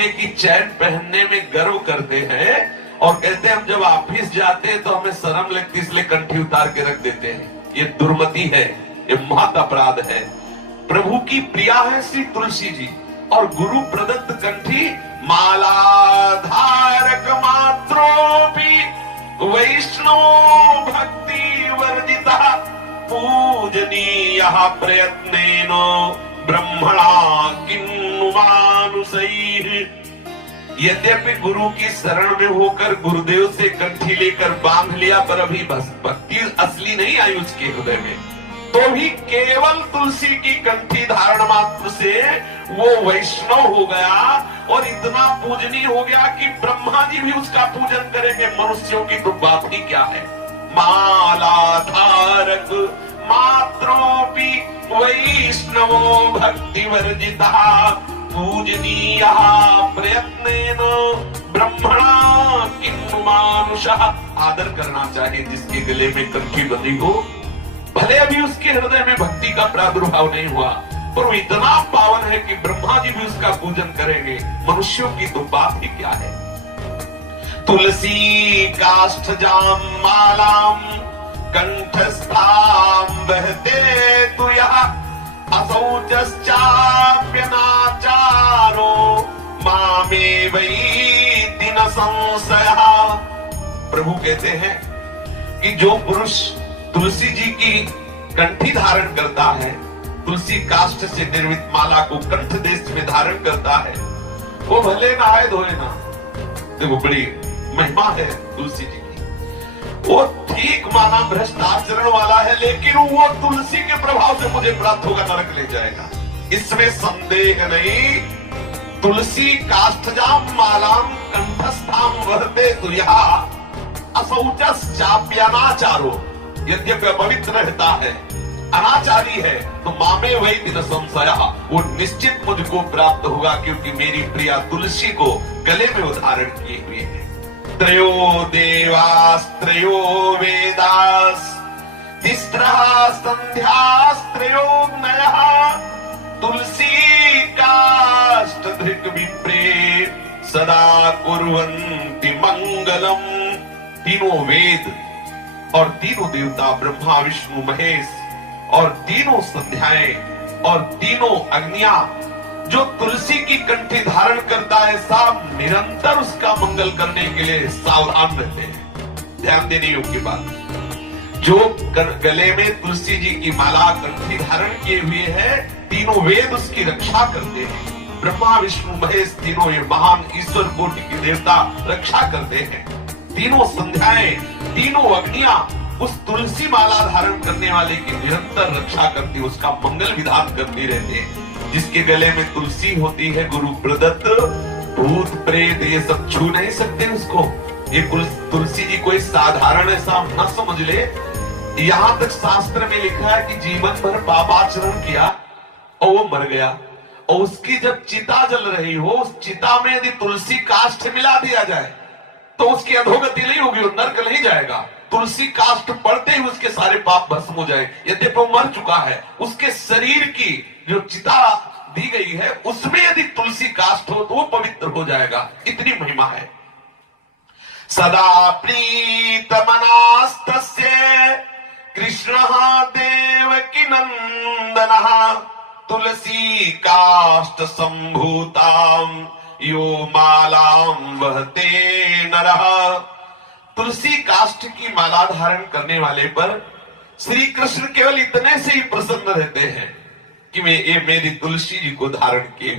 मांगे की चैन पहनने में गर्व करते हैं और कहते हैं हम जब ऑफिस जाते हैं तो हमें शर्म लगती है इसलिए कंठी उतार के रख देते हैं। ये दुर्मति है, ये महत अपराध है। प्रभु की प्रिया है श्री तुलसी जी और गुरु प्रदत्त कंठी माला धारक मात्रोपि वैष्णव भक्ति वर्जिता पूजनीय प्रयत्नेन ब्रह्मणा किन्नु मानुषैः। यद्यपि गुरु की शरण में होकर गुरुदेव से कंठी लेकर बांध लिया पर अभी भक्ति असली नहीं आई उसके हृदय में, तो भी केवल तुलसी की कंठी धारण मात्र से वो वैष्णव हो गया और इतना पूजनीय हो गया कि ब्रह्मा जी भी उसका पूजन करेंगे। मनुष्यों की तो बात ही क्या है। माला धारक मात्रोपि वैष्णवो भक्ति वर्जिता पूजनीय प्रयत्नेन ब्रह्मणा किन्नु मानुषः। आदर करना चाहिए जिसके गले में कंठी बंधी हो, भले अभी उसके हृदय में भक्ति का प्रादुर्भाव नहीं हुआ पर वो इतना पावन है कि ब्रह्मा जी भी उसका पूजन करेंगे। मनुष्यों की तो बात ही क्या है। तुलसी काष्ठजाम मालाम कंठस्थाम वहते तु यः असौचश्चाप्यनाचारो मामेवैति न संशयः। प्रभु कहते हैं कि जो पुरुष तुलसी जी की कंठी धारण करता है, तुलसी काष्ठ से निर्मित माला को कंठ देश में धारण करता है, वो भले नहाए धोए ना, देखो बड़ी महिमा है तुलसी जी की। वो ठीक माना भ्रष्ट आचरण वाला है लेकिन वो तुलसी के प्रभाव से मुझे प्राप्त होगा, नरक ले जाएगा, इसमें संदेह नहीं। तुलसी काष्ठजाम मालाम कंठस्थाम वहते तु यः असौचश्चाप्यनाचारो। यद्यपि अपवित्र रहता है, अनाचारी है, तो मामे वही दिन संशय, वो निश्चित मुझको प्राप्त होगा क्योंकि मेरी प्रिया तुलसी को गले में उधारण किए हुए है। त्रयो देवास्त्रयो वेदास तिस्रः संध्यास्त्रयो नयः तुलसी काष्ठधृक् विप्रे सदा कुर्वन्ति मंगलम। तीनों वेद और तीनों देवता ब्रह्मा विष्णु महेश और तीनों संध्याएं और तीनों अग्नियां जो तुलसी की कंठी धारण करता है सब निरंतर उसका मंगल करने के लिए सावधान रहते हैं। ध्यान देने योग्य बात, जो गले में तुलसी जी की माला कंठी धारण किए हुए है, तीनों वेद उसकी रक्षा करते हैं। ब्रह्मा विष्णु महेश तीनों ये महान ईश्वर कोटि के देवता रक्षा करते हैं। तीनों संध्याएं तीनों अग्नियां उस तुलसी माला धारण करने वाले की निरंतर रक्षा करती, उसका मंगल विधान करती रहते हैं। जिसके गले में तुलसी होती है गुरु प्रदत्त, भूत प्रेत ये सब छू नहीं सकते उसको। ये तुलसी जी कोई साधारण ऐसा न समझ ले। यहाँ तक शास्त्र में लिखा है कि जीवन भर पापाचरण किया और वो मर गया और उसकी जब चिता जल रही हो, उस चिता में यदि तुलसी काष्ठ मिला दिया जाए तो उसकी अधोगति नहीं होगी, वो नरक नहीं जाएगा। तुलसी काष्ठ पड़ते ही उसके सारे पाप भस्म हो जाए। यद्यपि वो मर चुका है, उसके शरीर की जो चिता दी गई है उसमें यदि तुलसी काष्ठ हो तो वो पवित्र हो जाएगा। इतनी महिमा है। सदा प्रीत मनास्तस्य कृष्णः देवकी नंदनः तुलसी काष्ठ संभूताम यो मालाम वहते नरः। तुलसी काष्ठ की माला धारण करने वाले पर श्री कृष्ण केवल इतने से ही प्रसन्न रहते हैं कि मैं ये मेरी तुलसी जी को धारण किए हुए